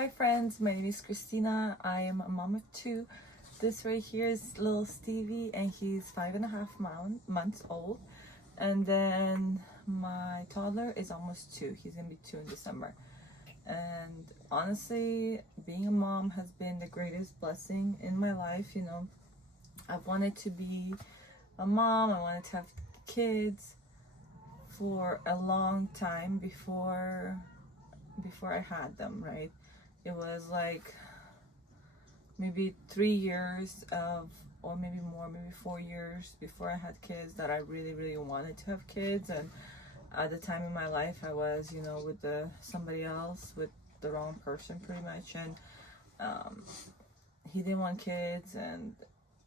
Hi friends, my name is Cristina. I am a mom of two. This right here is little Stevie and he's 5.5 months old. And then my toddler is almost 2. He's gonna be 2 in December. And honestly, being a mom has been the greatest blessing in my life. You know, I've wanted to be a mom. I wanted to have kids for a long time before I had them, right? It was like maybe 3 years or maybe more, maybe 4 years before I had kids that I really wanted to have kids. And at the time in my life, I was, with somebody else, with the wrong person pretty much. And he didn't want kids, and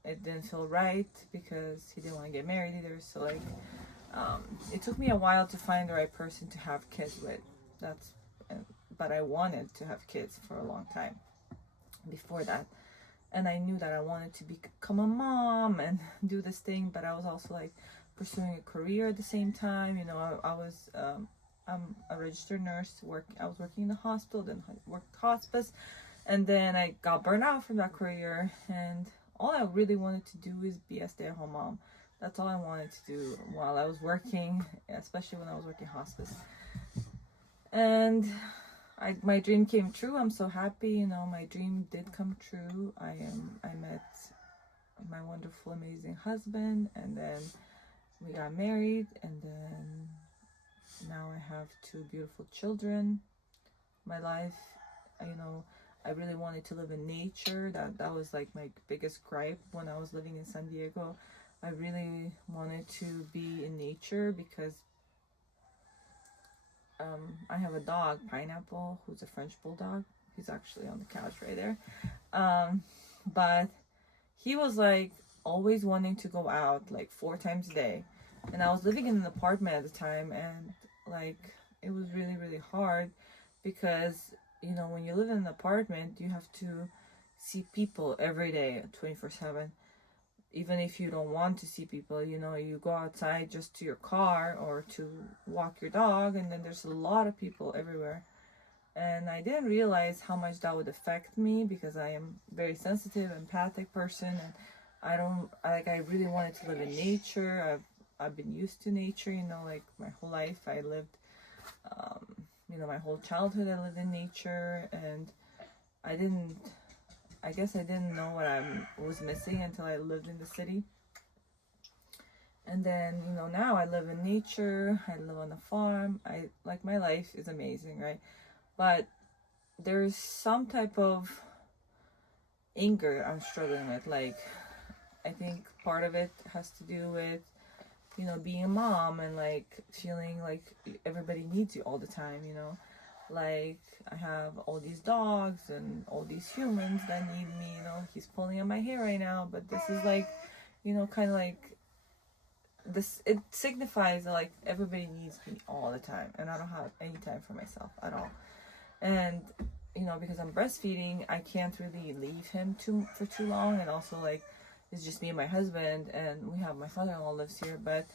it didn't feel right because he didn't want to get married either. So it took me a while to find the right person to have kids with. But I wanted to have kids for a long time before that. And I knew that I wanted to become a mom and do this thing, but I was also like pursuing a career at the same time. I'm a registered nurse. I was working in the hospital, then I worked hospice, and then I got burned out from that career. And all I really wanted to do is be a stay-at-home mom. That's all I wanted to do while I was working, especially when I was working hospice. And my dream came true. I'm so happy. My dream did come true. I met my wonderful, amazing husband, and then we got married, and then now I have 2 beautiful children. My life, I really wanted to live in nature. That was like my biggest gripe when I was living in San Diego. I really wanted to be in nature because I have a dog, Pineapple, who's a French bulldog. He's actually on the couch right there. But he was like always wanting to go out like 4 times a day. And I was living in an apartment at the time, and like it was really hard because, when you live in an apartment, you have to see people every day, 24/7. Even if you don't want to see people, you go outside just to your car or to walk your dog, and then there's a lot of people everywhere. And I didn't realize how much that would affect me because I am a very sensitive, empathic person, and I really wanted to live in nature. I've been used to nature, like my whole life. I lived, my whole childhood I lived in nature, and I guess I didn't know what I was missing until I lived in the city. And then, now I live in nature. I live on a farm. My life is amazing, right? But there's some type of anger I'm struggling with. Like, I think part of it has to do with, being a mom and like feeling like everybody needs you all the time, Like, I have all these dogs and all these humans that need me, He's pulling on my hair right now, but this is like, kind of like this, it signifies that like everybody needs me all the time, and I don't have any time for myself at all. And, because I'm breastfeeding, I can't really leave him for too long, and also like, it's just me and my husband, and we have my father-in-law lives here, but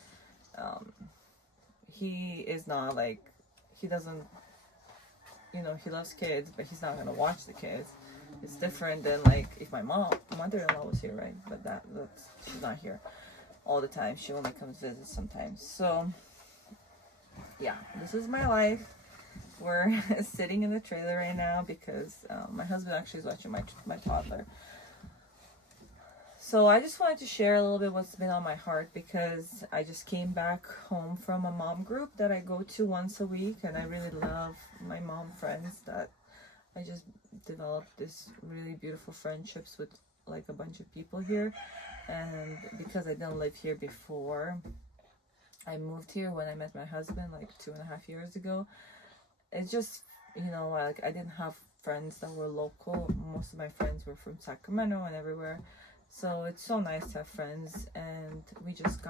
he is not like, he doesn't, he loves kids, but he's not gonna watch the kids. It's different than like if my mother-in-law was here, right? But that's she's not here all the time. She only comes visit sometimes. So yeah, this is my life. We're sitting in the trailer right now because my husband actually is watching my toddler. So I just wanted to share a little bit what's been on my heart because I just came back home from a mom group that I go to once a week, and I really love my mom friends that I just developed this really beautiful friendships with like a bunch of people here. And because I didn't live here before, I moved here when I met my husband like 2.5 years ago. It's just, like I didn't have friends that were local. Most of my friends were from Sacramento and everywhere. So it's so nice to have friends. And I just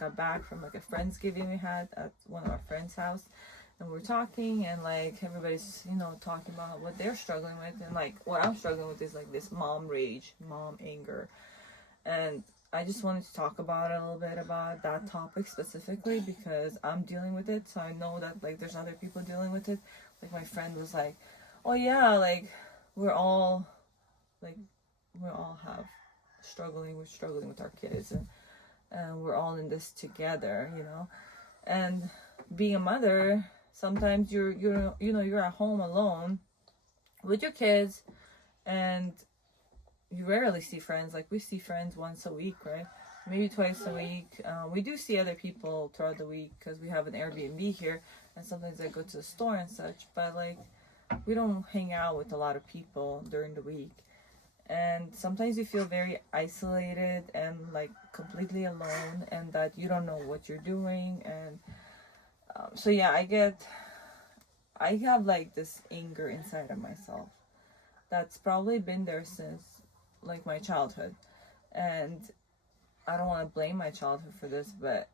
got back from like a Friendsgiving we had at one of our friends' house, and we're talking, and like everybody's talking about what they're struggling with, and like what I'm struggling with is like this mom rage, mom anger. And I just wanted to talk about a little bit about that topic specifically because I'm dealing with it, so I know that like there's other people dealing with it. Like my friend was like, well, yeah, like we're all like we all have we're struggling with our kids, and we're all in this together, you know. And being a mother, sometimes you're at home alone with your kids, and you rarely see friends. Like we see friends once a week, right? Maybe twice a week. We do see other people throughout the week because we have an Airbnb here, and sometimes I go to the store and such. But like, we don't hang out with a lot of people during the week, and sometimes you feel very isolated and like completely alone, and that you don't know what you're doing. And so yeah, I have like this anger inside of myself that's probably been there since like my childhood. And I don't want to blame my childhood for this, but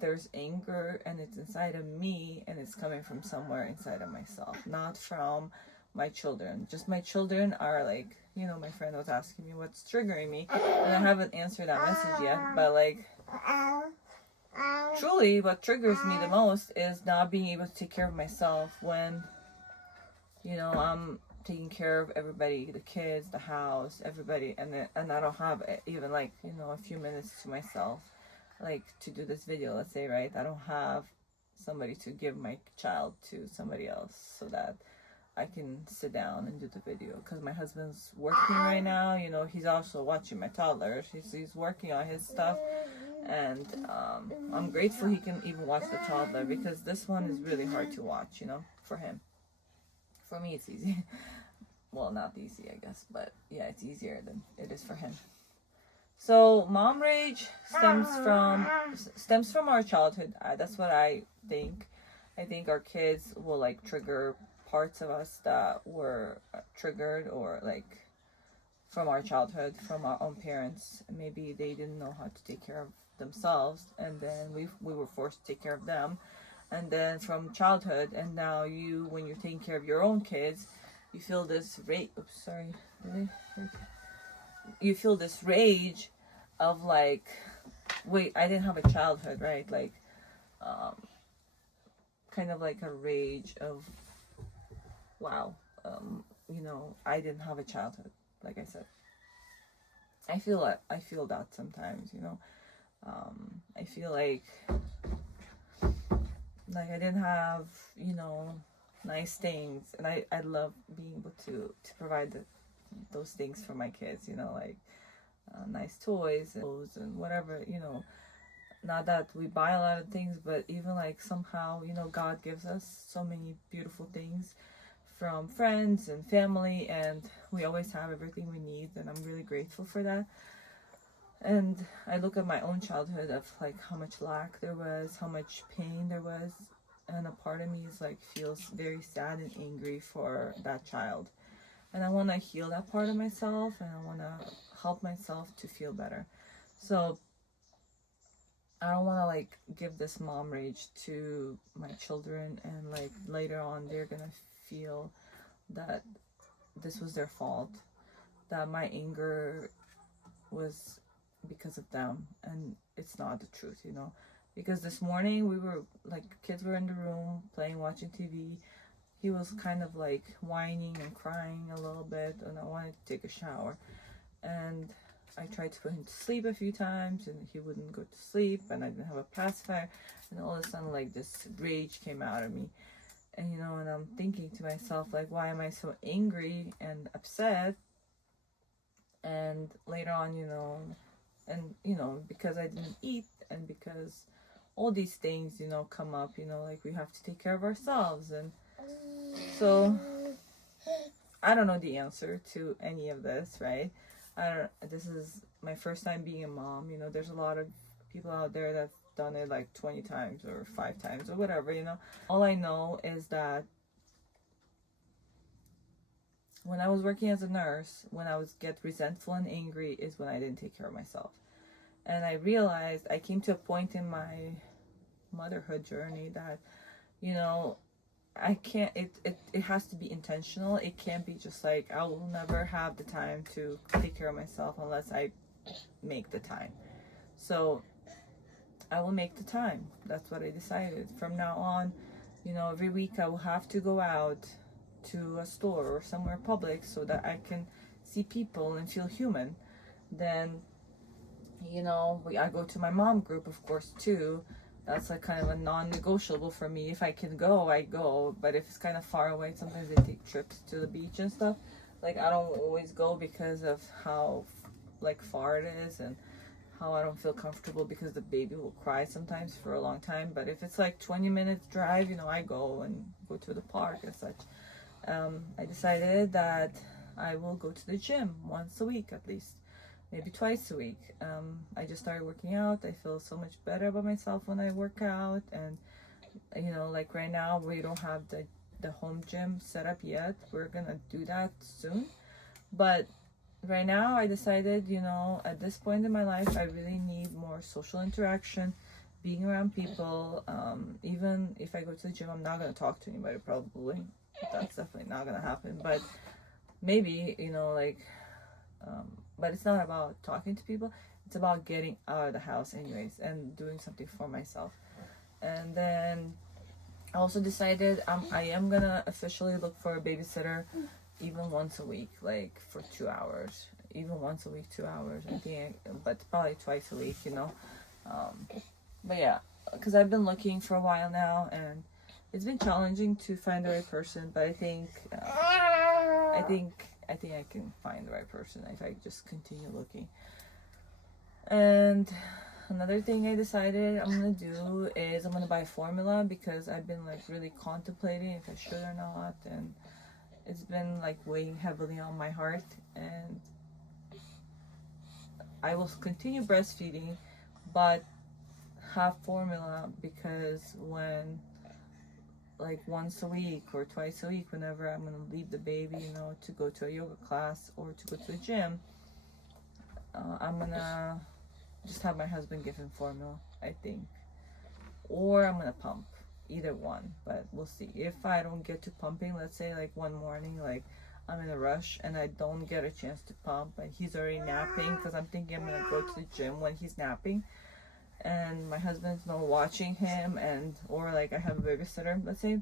there's anger and it's inside of me, and it's coming from somewhere inside of myself, not from my children. Just my children are like, you know, my friend was asking me what's triggering me, and I haven't answered that message yet, but like, truly what triggers me the most is not being able to take care of myself when, you know, I'm taking care of everybody, the kids, the house, everybody, and I don't have even like, you know, a few minutes to myself, like to do this video, let's say, right? I don't have somebody to give my child to somebody else so that I can sit down and do the video, because my husband's working right now, you know. He's also watching my toddler. He's working on his stuff, and I'm grateful he can even watch the toddler, because this one is really hard to watch, you know, for him. For me, it's easy. Well, not easy, I guess, but yeah, it's easier than it is for him. So mom rage stems from our childhood. That's what I think. I think our kids will like trigger parts of us that were triggered, or like from our childhood, from our own parents. Maybe they didn't know how to take care of themselves, and then we were forced to take care of them. And then from childhood, and now when you're taking care of your own kids, you feel this you feel this rage of like, wait, I didn't have a childhood, right? Like, kind of like a rage of, wow, you know, I didn't have a childhood. Like I said, I feel that sometimes, you know. I feel like I didn't have, you know, nice things, and I love being able to provide those things for my kids, you know, like nice toys and clothes and whatever, you know. Not that we buy a lot of things, but even like somehow, you know, God gives us so many beautiful things from friends and family, and we always have everything we need, and I'm really grateful for that. And I look at my own childhood of like how much lack there was, how much pain there was, and a part of me is like feels very sad and angry for that child. And I want to heal that part of myself, and I want to help myself to feel better. So I don't want to like give this mom rage to my children, and like later on they're gonna feel that this was their fault, that my anger was because of them, and it's not the truth, you know. Because this morning we were like, kids were in the room playing, watching TV. He was kind of like whining and crying a little bit, and I wanted to take a shower, and I tried to put him to sleep a few times, and he wouldn't go to sleep, and I didn't have a pacifier, and all of a sudden like this rage came out of me. And you know, and I'm thinking to myself, like, why am I so angry and upset? And later on, you know, and you know, because I didn't eat, and because all these things, you know, come up, you know, like we have to take care of ourselves. And so I don't know the answer to any of this, right? This is my first time being a mom, you know. There's a lot of people out there that've done it like 20 times or 5 times or whatever, you know. All I know is that when I was working as a nurse, when I was get resentful and angry is when I didn't take care of myself. And I realized, I came to a point in my motherhood journey that, you know, I can't, it has to be intentional. It can't be just like, I will never have the time to take care of myself unless I make the time. So I will make the time. That's what I decided. From now on, you know, every week I will have to go out to a store or somewhere public so that I can see people and feel human. Then, I go to my mom group, of course, too. That's like kind of a non-negotiable for me. If I can go, I go. But if it's kind of far away, sometimes they take trips to the beach and stuff. Like, I don't always go because of how like far it is, and how I don't feel comfortable because the baby will cry sometimes for a long time. But if it's like 20 minutes drive, I go to the park and such. I decided that I will go to the gym once a week at least, maybe twice a week. I just started working out. I feel so much better about myself when I work out. And like right now we don't have the home gym set up yet. We're gonna do that soon. But right now I decided, at this point in my life, I really need more social interaction, being around people. Even if I go to the gym, I'm not going to talk to anybody probably. That's definitely not going to happen. But maybe, but it's not about talking to people. It's about getting out of the house anyways and doing something for myself. And then I also decided I am going to officially look for a babysitter even once a week, like for 2 hours. Even once a week, 2 hours, I think, but probably twice a week, But yeah, because I've been looking for a while now, and it's been challenging to find the right person. But I think I can find the right person if I just continue looking. And another thing I decided I'm gonna do is I'm gonna buy formula, because I've been like really contemplating if I should or not, and it's been like weighing heavily on my heart. And I will continue breastfeeding, but have formula, because when like once a week or twice a week, whenever I'm gonna leave the baby, to go to a yoga class or to go to a gym, I'm gonna just have my husband give him formula, I think, or I'm gonna pump, either one. But we'll see. If I don't get to pumping, let's say like one morning, like I'm in a rush and I don't get a chance to pump and he's already napping, because I'm thinking I'm gonna go to the gym when he's napping, and my husband's not watching him, or like I have a babysitter, let's say,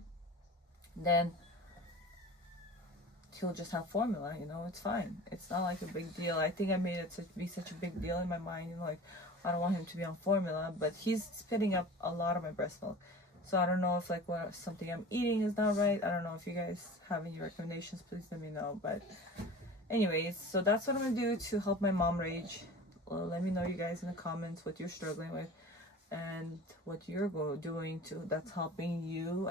then he'll just have formula. It's fine. It's not like a big deal. I think I made it be such a big deal in my mind, like I don't want him to be on formula, but he's spitting up a lot of my breast milk. So I don't know if like something I'm eating is not right. I don't know. If you guys have any recommendations, please let me know. But anyways, so that's what I'm gonna do to help my mom rage. Well, let me know, you guys, in the comments, what you're struggling with and what you're doing that's helping you.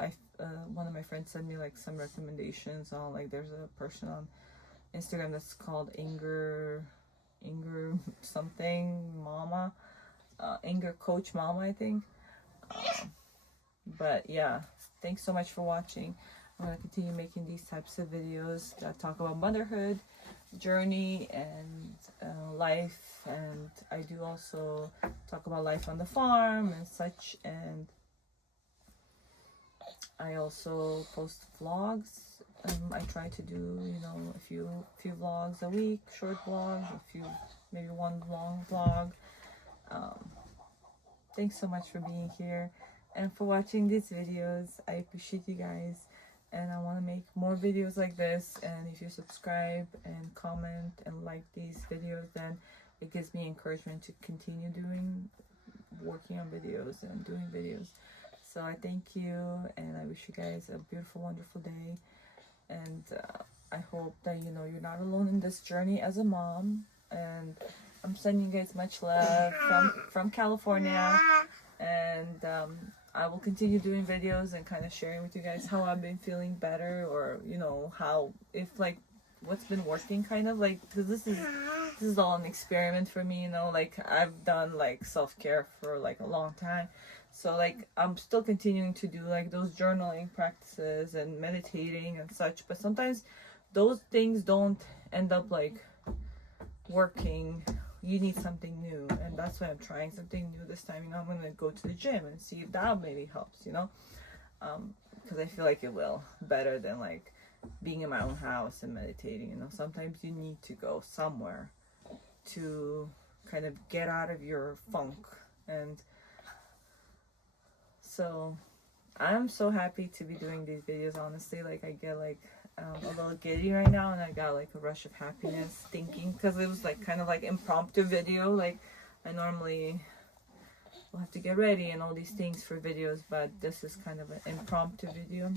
One of my friends sent me like some recommendations on, like, there's a person on Instagram that's called anger something mama, anger coach mama, I think. But yeah, thanks so much for watching. I'm going to continue making these types of videos that talk about motherhood, journey, and life. And I do also talk about life on the farm and such. And I also post vlogs. I try to do, a few vlogs a week, short vlogs, maybe one long vlog. Thanks so much for being here and for watching these videos. I appreciate you guys, and I want to make more videos like this. And if you subscribe and comment and like these videos, then it gives me encouragement to continue working on videos and doing videos. So I thank you, and I wish you guys a beautiful, wonderful day. And I hope that you're not alone in this journey as a mom. And I'm sending you guys much love from California. And I will continue doing videos and kind of sharing with you guys how I've been feeling better, or what's been working, kind of like, because this is all an experiment for me. Like, I've done like self-care for like a long time, so like I'm still continuing to do like those journaling practices and meditating and such, but sometimes those things don't end up like working. You need something new, and that's why I'm trying something new this time. I'm gonna go to the gym and see if that maybe helps, because I feel like it will, better than like being in my own house and meditating. Sometimes you need to go somewhere to kind of get out of your funk. And so I'm so happy to be doing these videos, honestly. Like, I get like a little giddy right now, and I got like a rush of happiness thinking, because it was like kind of like impromptu video. Like I normally will have to get ready and all these things for videos, but this is kind of an impromptu video.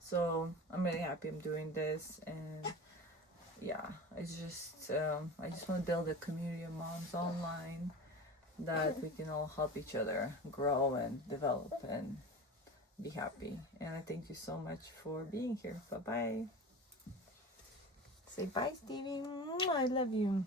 So I'm really happy I'm doing this, and yeah, it's just I just want to build a community of moms online that we can all help each other grow and develop and be happy. And I thank you so much for being here. Bye bye. Say bye, Stevie. I love you.